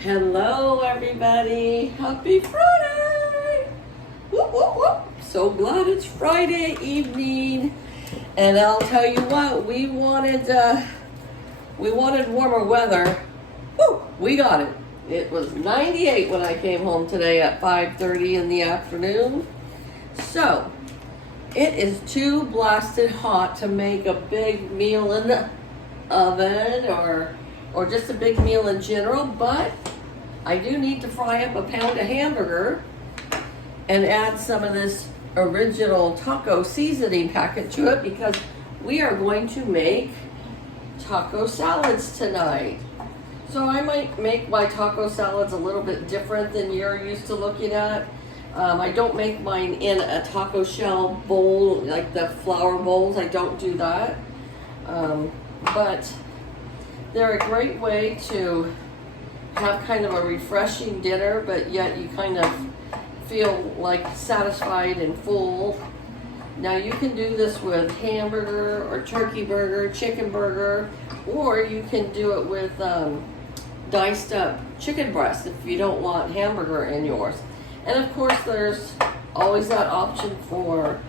Hello, everybody. Happy Friday. Whoop, whoop, whoop. So glad it's Friday evening. And I'll tell you what, we wanted warmer weather. Woo, we got it. It was 98 when I came home today at 5:30 in the afternoon. So, it is too blasted hot to make a big meal in the oven or just a big meal in general, but I do need to fry up a pound of hamburger and add some of this original taco seasoning packet to it because we are going to make taco salads tonight. So I might make my taco salads a little bit different than you're used to looking at. I don't make mine in a taco shell bowl like the flour bowls. I don't do that. But they're a great way to have kind of a refreshing dinner, but yet you kind of feel like satisfied and full. Now you can do this with hamburger or turkey burger, chicken burger, or you can do it with diced up chicken breast if you don't want hamburger in yours. And of course there's always that option for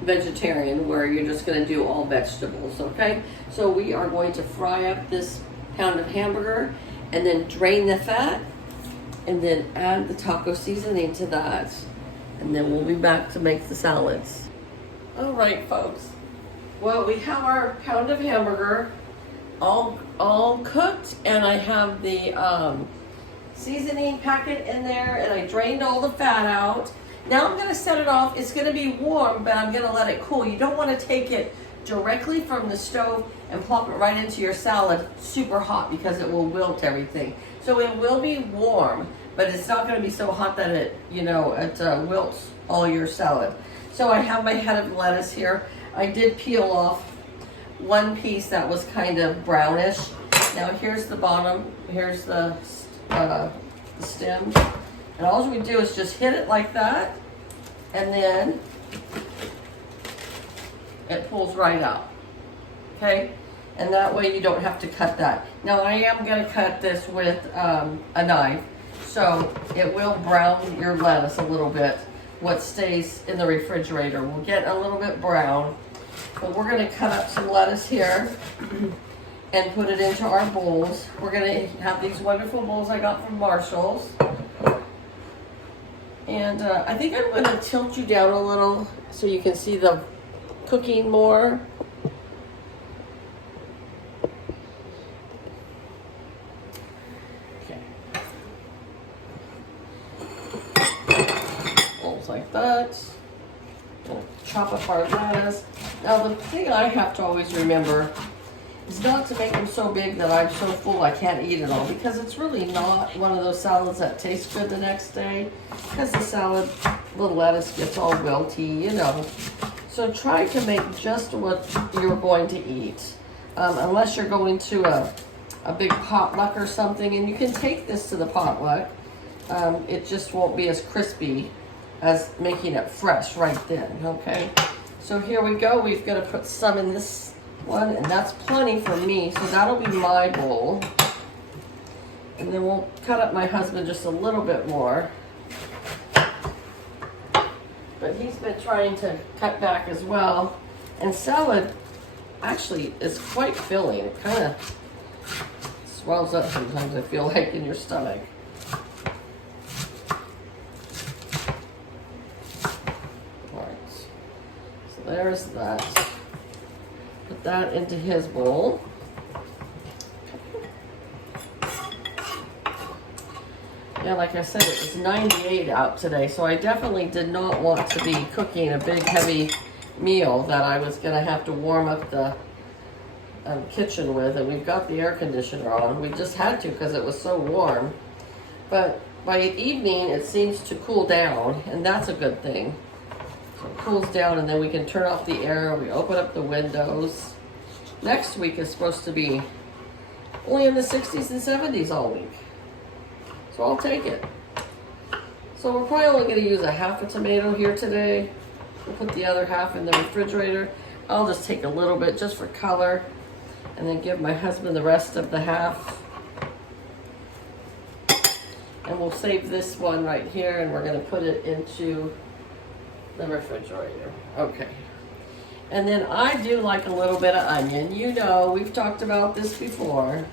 vegetarian where you're just going to do all vegetables, okay? So we are going to fry up this pound of hamburger and then drain the fat and then add the taco seasoning to that. And then we'll be back to make the salads. All right, folks. Well, we have our pound of hamburger all cooked, and I have the seasoning packet in there, and I drained all the fat out. Now I'm going to set it off. It's going to be warm, but I'm going to let it cool. You don't want to take it directly from the stove and plop it right into your salad super hot because it will wilt everything. So it will be warm, but it's not going to be so hot that it wilts all your salad. So I have my head of lettuce here. I did peel off one piece that was kind of brownish. Now here's the bottom. Here's the stem. And all we do is just hit it like that, and then it pulls right out, okay? And that way you don't have to cut that. Now I am gonna cut this with a knife, so it will brown your lettuce a little bit. What stays in the refrigerator will get a little bit brown, but we're gonna cut up some lettuce here and put it into our bowls. We're gonna have these wonderful bowls I got from Marshall's. And I think I'm going to tilt you down a little so you can see the cooking more. Okay. Bowls like that. We'll chop up our lettuce. Now the thing I have to always remember is not to make them so big that I'm so full I can't eat it all, because it's really not one of those salads that tastes good the next day, because the lettuce gets all wilty, you know. So try to make just what you're going to eat, unless you're going to a big potluck or something, and you can take this to the potluck. It just won't be as crispy as making it fresh right then, okay? So here we go. We've got to put some in this one, and that's plenty for me, so that'll be my bowl. And then we'll cut up my husband just a little bit more, but he's been trying to cut back as well. And salad actually is quite filling. It kind of swells up sometimes, I feel like, in your stomach. All right, so there's that. Put that into his bowl. Yeah, like I said, it was 98 out today, so I definitely did not want to be cooking a big, heavy meal that I was going to have to warm up the kitchen with, and we've got the air conditioner on. We just had to because it was so warm. But by evening, it seems to cool down, and that's a good thing. So it cools down, and then we can turn off the air. We open up the windows. Next week is supposed to be only in the 60s and 70s all week. So I'll take it. So we're probably only going to use a half a tomato here today. We'll put the other half in the refrigerator. I'll just take a little bit just for color, and then give my husband the rest of the half. And we'll save this one right here, and we're gonna put it into the refrigerator. Okay. And then I do like a little bit of onion. You know, we've talked about this before.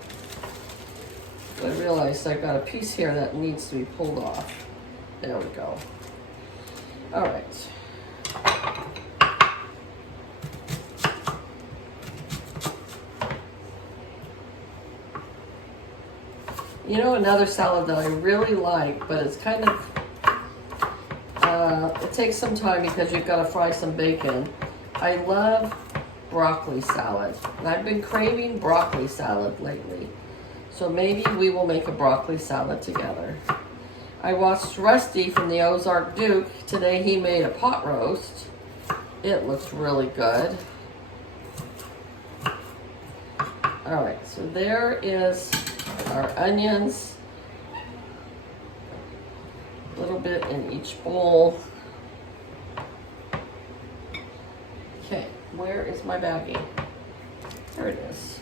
I realized I've got a piece here that needs to be pulled off. There we go. All right. You know, another salad that I really like, but it's kind of, it takes some time because you've got to fry some bacon. I love broccoli salad, and I've been craving broccoli salad lately. So maybe we will make a broccoli salad together. I watched Rusty from the Ozark Duke. Today he made a pot roast. It looks really good. All right, so there is our onions. A little bit in each bowl. Okay, where is my baggie? There it is.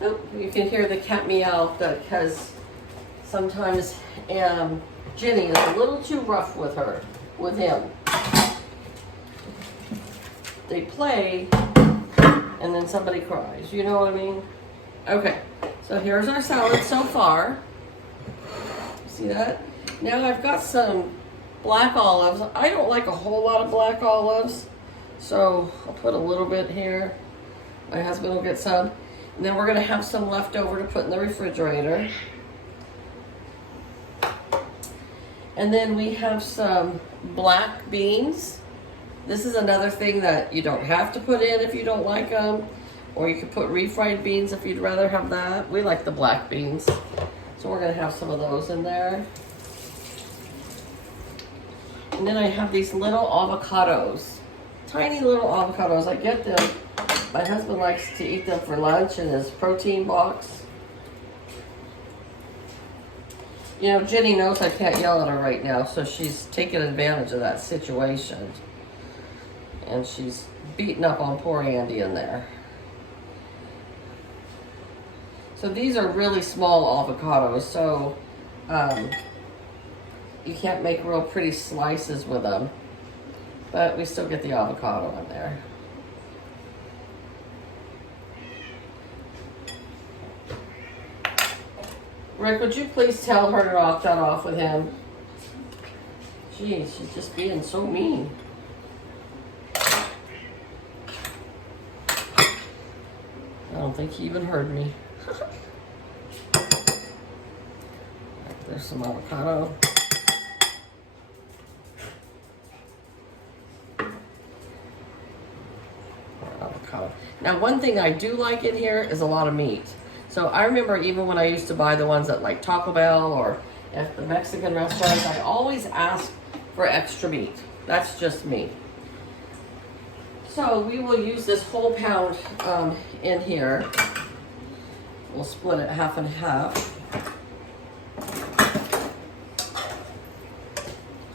Oh, you can hear the cat meow because sometimes Jenny is a little too rough with him. They play and then somebody cries, you know what I mean? Okay, so here's our salad so far. See that? Now I've got some black olives. I don't like a whole lot of black olives, so I'll put a little bit here. My husband will get some. And then we're gonna have some left over to put in the refrigerator. And then we have some black beans. This is another thing that you don't have to put in if you don't like them. Or you could put refried beans if you'd rather have that. We like the black beans. So we're gonna have some of those in there. And then I have these little avocados. Tiny little avocados. I get them. My husband likes to eat them for lunch in his protein box. You know, Jenny knows I can't yell at her right now, so she's taking advantage of that situation. And she's beating up on poor Andy in there. So these are really small avocados, so you can't make real pretty slices with them. But we still get the avocado in there. Rick, would you please tell her to knock that off with him? Geez, she's just being so mean. I don't think he even heard me. There's some avocado. Avocado. Now, one thing I do like in here is a lot of meat. So I remember even when I used to buy the ones at like Taco Bell or at the Mexican restaurants, I always ask for extra meat. That's just me. So we will use this whole pound in here. We'll split it half and half.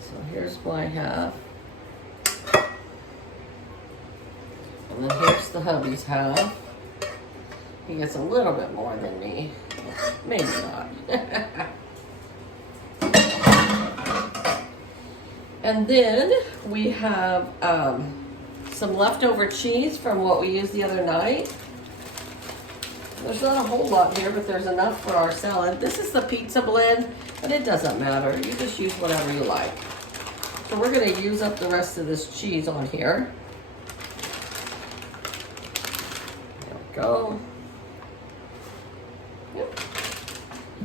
So here's my half. And then here's the hubby's half. He gets a little bit more than me. Maybe not. And then we have some leftover cheese from what we used the other night. There's not a whole lot here, but there's enough for our salad. This is the pizza blend, but it doesn't matter. You just use whatever you like. So we're gonna use up the rest of this cheese on here. There we go. Yep.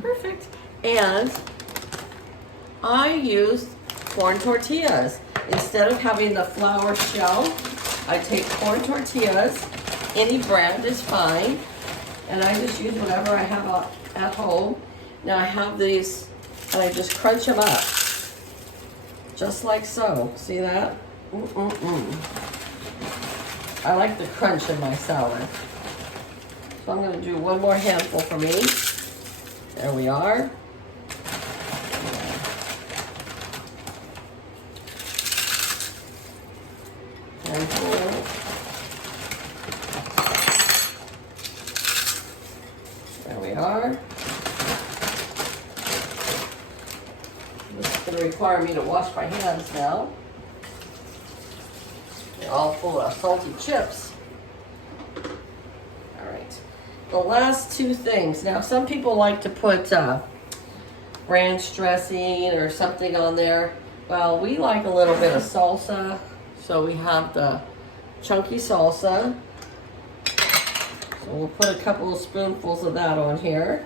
Perfect. And I used corn tortillas. Instead of having the flour shell, I take corn tortillas. Any brand is fine. And I just use whatever I have at home. Now I have these, and I just crunch them up. Just like so. See that? I like the crunch in my salad. So I'm going to do one more handful for me. There we are. There we they are. This is going to require me to wash my hands now. They're all full of salty chips. All right. The last two things. Now, some people like to put ranch dressing or something on there. Well, we like a little bit of salsa. So we have the chunky salsa. So we'll put a couple of spoonfuls of that on here.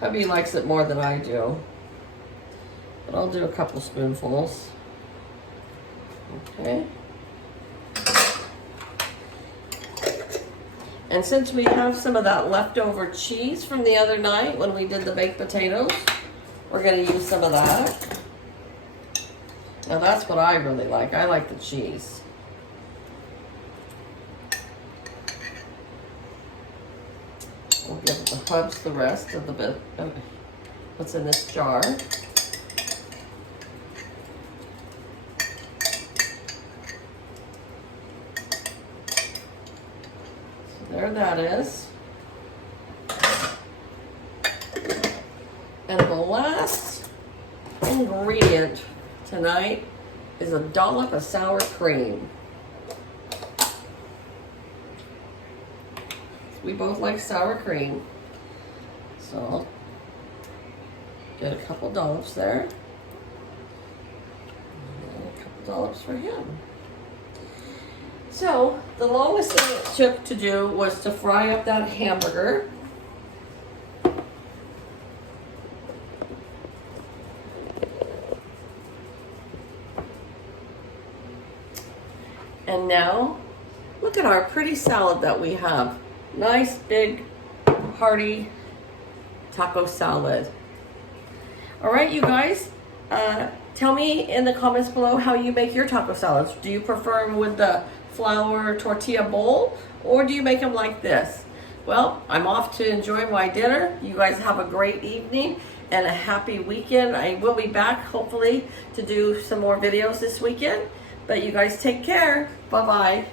Hubby likes it more than I do, but I'll do a couple spoonfuls. Okay. And since we have some of that leftover cheese from the other night when we did the baked potatoes, we're going to use some of that. Now that's what I really like. I like the cheese. We'll give the hubs the rest of the bit of what's in this jar. So there that is. And the last ingredient tonight is a dollop of sour cream. We both like sour cream. So I'll get a couple dollops there. And a couple dollops for him. So the longest thing it took to do was to fry up that hamburger. And now, look at our pretty salad that we have. Nice, big, hearty taco salad. All right, you guys, tell me in the comments below how you make your taco salads. Do you prefer them with the flour tortilla bowl, or do you make them like this? Well, I'm off to enjoy my dinner. You guys have a great evening and a happy weekend. I will be back, hopefully, to do some more videos this weekend. But you guys take care. Bye-bye.